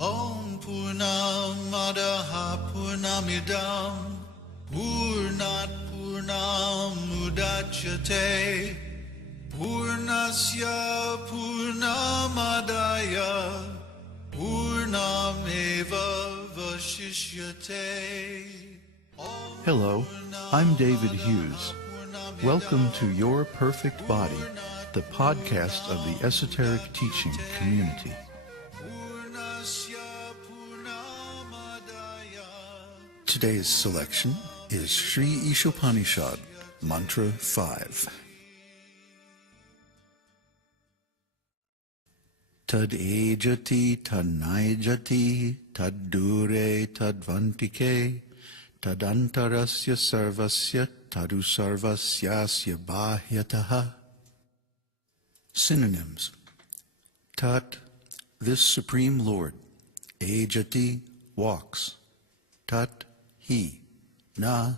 Om Purnamadaha Purnamidam Purnat Purnamudachyate Purnasya Purnamadaya Purnameva Vashishyate. Hello, I'm David Hughes. Welcome to Your Perfect Body, the podcast of the Esoteric Teaching Community. Today's selection is Śrī Īśopaniṣad Mantra 5. Tad ejati, tad naijati, tad dūre, tad antike, tad antarasya sarvasya, tadu sarvasyāsya bāhyataḥ. Synonyms. Tat, this Supreme Lord. Ejati, walks. Tat, he. Na,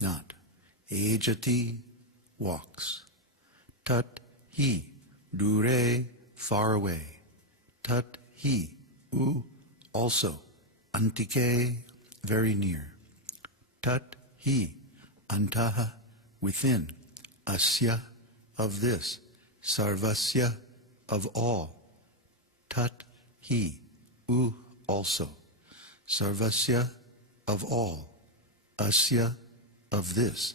not. Ejati, walks. Tat, he. Dūre, far away. Tat, he. Also. Antike, very near. Tat, he. Antar, within. Asya, of this. Sarvasya, of all. Tat, he. Also. Sarvasya, of all. Asya, of this.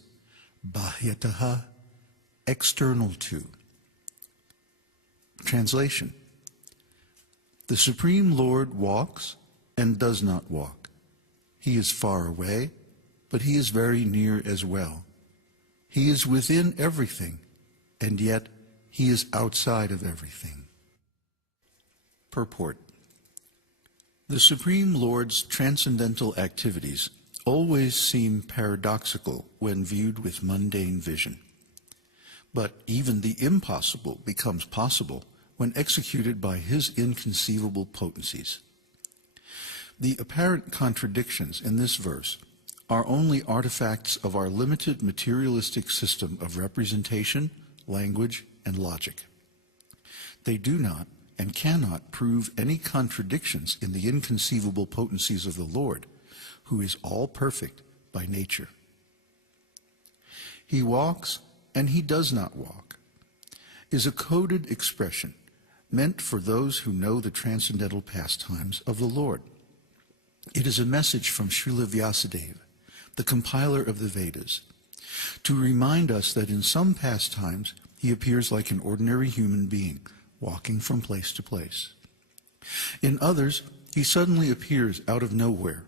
Bhagavatam, external to. Translation. The Supreme Lord walks and does not walk. He is far away, but he is very near as well. He is within everything, and yet he is outside of everything. Purport. The Supreme Lord's transcendental activities always seem paradoxical when viewed with mundane vision. But even the impossible becomes possible when executed by his inconceivable potencies. The apparent contradictions in this verse are only artifacts of our limited materialistic system of representation, language, and logic. They do not and cannot prove any contradictions in the inconceivable potencies of the Lord, who is all perfect by nature. He walks and he does not walk is a coded expression meant for those who know the transcendental pastimes of the Lord. It is a message from Srila Vyasadeva, the compiler of the Vedas, to remind us that in some pastimes he appears like an ordinary human being, walking from place to place. In others, he suddenly appears out of nowhere.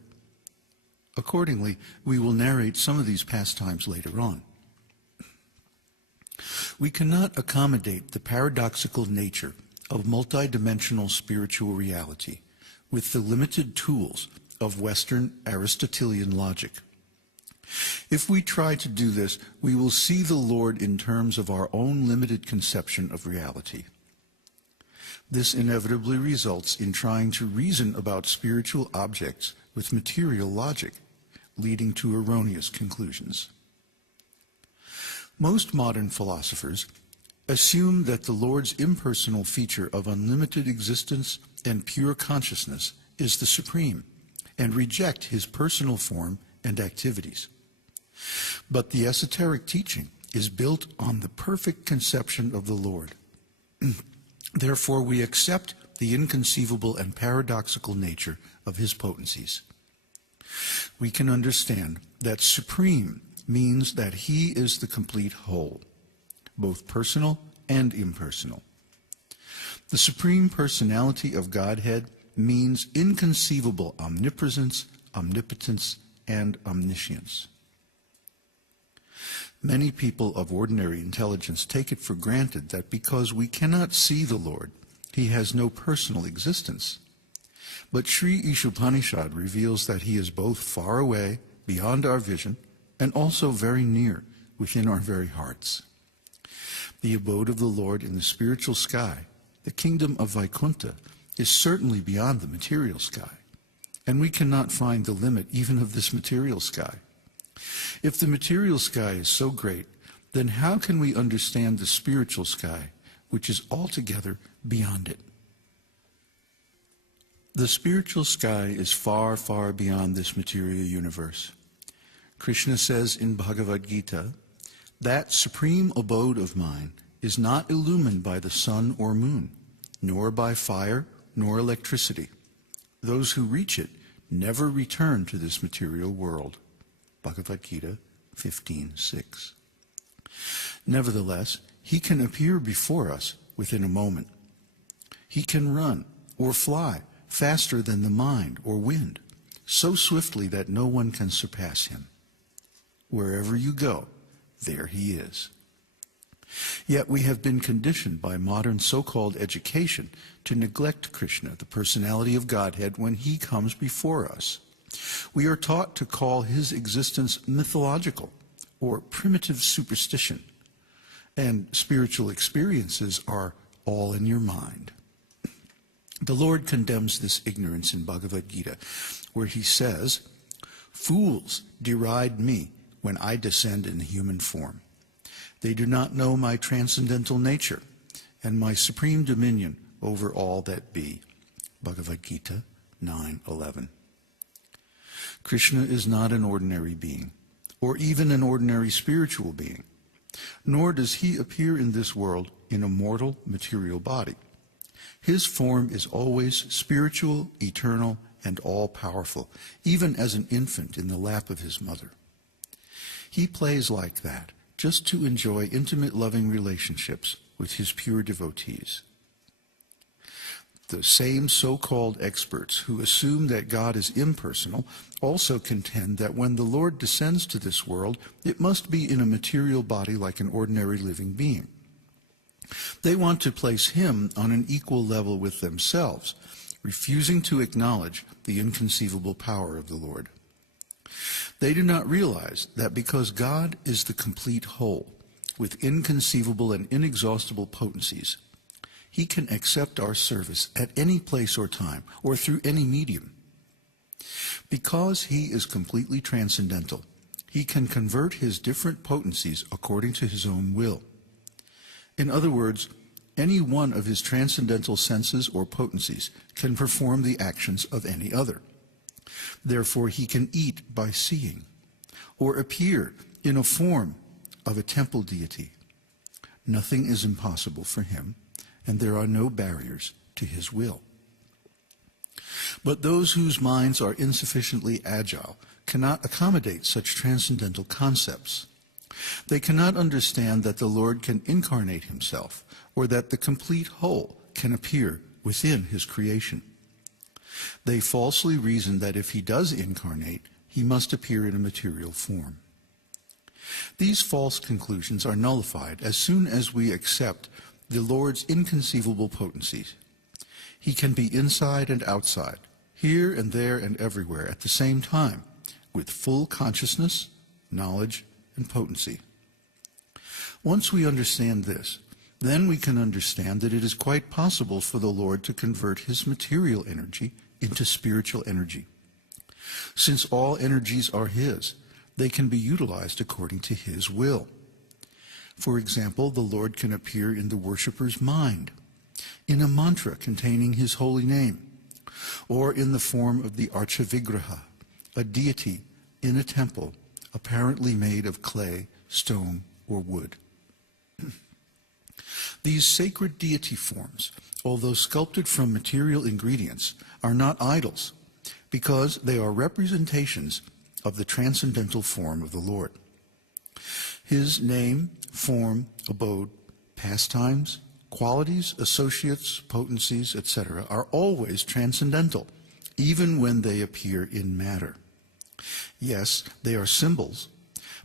Accordingly, we will narrate some of these pastimes later on. We cannot accommodate the paradoxical nature of multidimensional spiritual reality with the limited tools of Western Aristotelian logic. If we try to do this, we will see the Lord in terms of our own limited conception of reality. This inevitably results in trying to reason about spiritual objects with material logic, leading to erroneous conclusions. Most modern philosophers assume that the Lord's impersonal feature of unlimited existence and pure consciousness is the supreme, and reject his personal form and activities. But the esoteric teaching is built on the perfect conception of the Lord. Therefore, we accept the inconceivable and paradoxical nature of his potencies. We can understand that supreme means that he is the complete whole, both personal and impersonal. The supreme personality of Godhead means inconceivable omnipresence, omnipotence, and omniscience. Many people of ordinary intelligence take it for granted that because we cannot see the Lord, he has no personal existence. But Śrī Īśopaniṣad reveals that he is both far away, beyond our vision, and also very near, within our very hearts. The abode of the Lord in the spiritual sky, the kingdom of Vaikuntha, is certainly beyond the material sky, and we cannot find the limit even of this material sky. If the material sky is so great, then how can we understand the spiritual sky, which is altogether beyond it? The spiritual sky is far, far beyond this material universe. Krishna says in Bhagavad-gītā, that supreme abode of mine is not illumined by the sun or moon, nor by fire, nor electricity. Those who reach it never return to this material world. Bhagavad-gītā 15:6. Nevertheless, he can appear before us within a moment. He can run or fly faster than the mind or wind, so swiftly that no one can surpass him. Wherever you go, there he is. Yet we have been conditioned by modern so-called education to neglect Krishna, the personality of Godhead, when he comes before us. We are taught to call his existence mythological or primitive superstition, and spiritual experiences are all in your mind. The Lord condemns this ignorance in Bhagavad-gītā, where he says, "Fools deride me when I descend in human form. They do not know my transcendental nature and my supreme dominion over all that be." Bhagavad-gītā 9:11. Krishna is not an ordinary being, or even an ordinary spiritual being, nor does he appear in this world in a mortal material body. His form is always spiritual, eternal, and all-powerful, even as an infant in the lap of his mother. He plays like that, just to enjoy intimate, loving relationships with his pure devotees. The same so-called experts who assume that God is impersonal also contend that when the Lord descends to this world, it must be in a material body like an ordinary living being. They want to place him on an equal level with themselves, refusing to acknowledge the inconceivable power of the Lord. They do not realize that because God is the complete whole, with inconceivable and inexhaustible potencies, he can accept our service at any place or time, or through any medium. Because he is completely transcendental, he can convert his different potencies according to his own will. In other words, any one of his transcendental senses or potencies can perform the actions of any other. Therefore, he can eat by seeing, or appear in a form of a temple deity. Nothing is impossible for him, and there are no barriers to his will. But those whose minds are insufficiently agile cannot accommodate such transcendental concepts. They cannot understand that the Lord can incarnate himself, or that the complete whole can appear within his creation. They falsely reason that if he does incarnate, he must appear in a material form. These false conclusions are nullified as soon as we accept the Lord's inconceivable potencies. He can be inside and outside, here and there and everywhere at the same time, with full consciousness, knowledge, and potency. Once we understand this, then we can understand that it is quite possible for the Lord to convert his material energy into spiritual energy. Since all energies are his, they can be utilized according to his will. For example, the Lord can appear in the worshipper's mind, in a mantra containing his holy name, or in the form of the archa-vigraha, a deity in a temple apparently made of clay, stone, or wood. These sacred deity forms, although sculpted from material ingredients, are not idols, because they are representations of the transcendental form of the Lord. His name, form, abode, pastimes, qualities, associates, potencies, etc., are always transcendental, even when they appear in matter. Yes, they are symbols,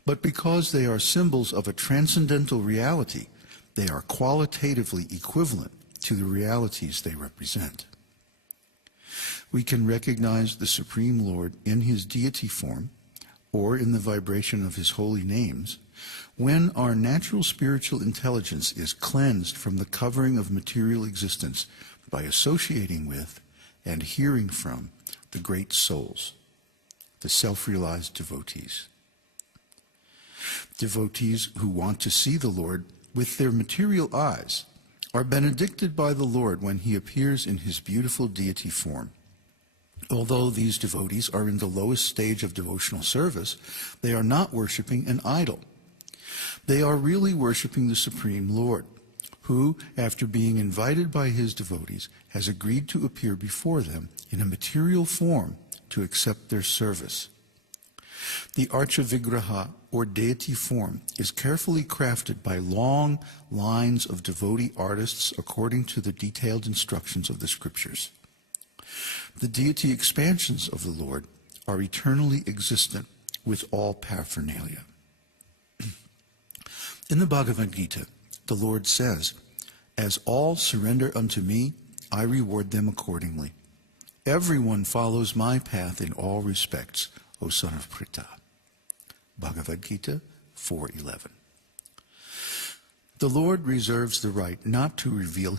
but because they are symbols of a transcendental reality, they are qualitatively equivalent to the realities they represent. We can recognize the Supreme Lord in his deity form, or in the vibration of his holy names, when our natural spiritual intelligence is cleansed from the covering of material existence by associating with and hearing from the great souls, the self-realized devotees. Devotees who want to see the Lord with their material eyes are benedicted by the Lord when he appears in his beautiful deity form. Although these devotees are in the lowest stage of devotional service, they are not worshiping an idol. They are really worshiping the Supreme Lord, who, after being invited by his devotees, has agreed to appear before them in a material form to accept their service. The Archa Vigraha, or deity form, is carefully crafted by long lines of devotee artists according to the detailed instructions of the scriptures. The deity expansions of the Lord are eternally existent with all paraphernalia. In the Bhagavad-gītā, the Lord says, "As all surrender unto me, I reward them accordingly. Everyone follows my path in all respects, O son of Pritha." Bhagavad-gītā 4:11. The Lord reserves the right not to reveal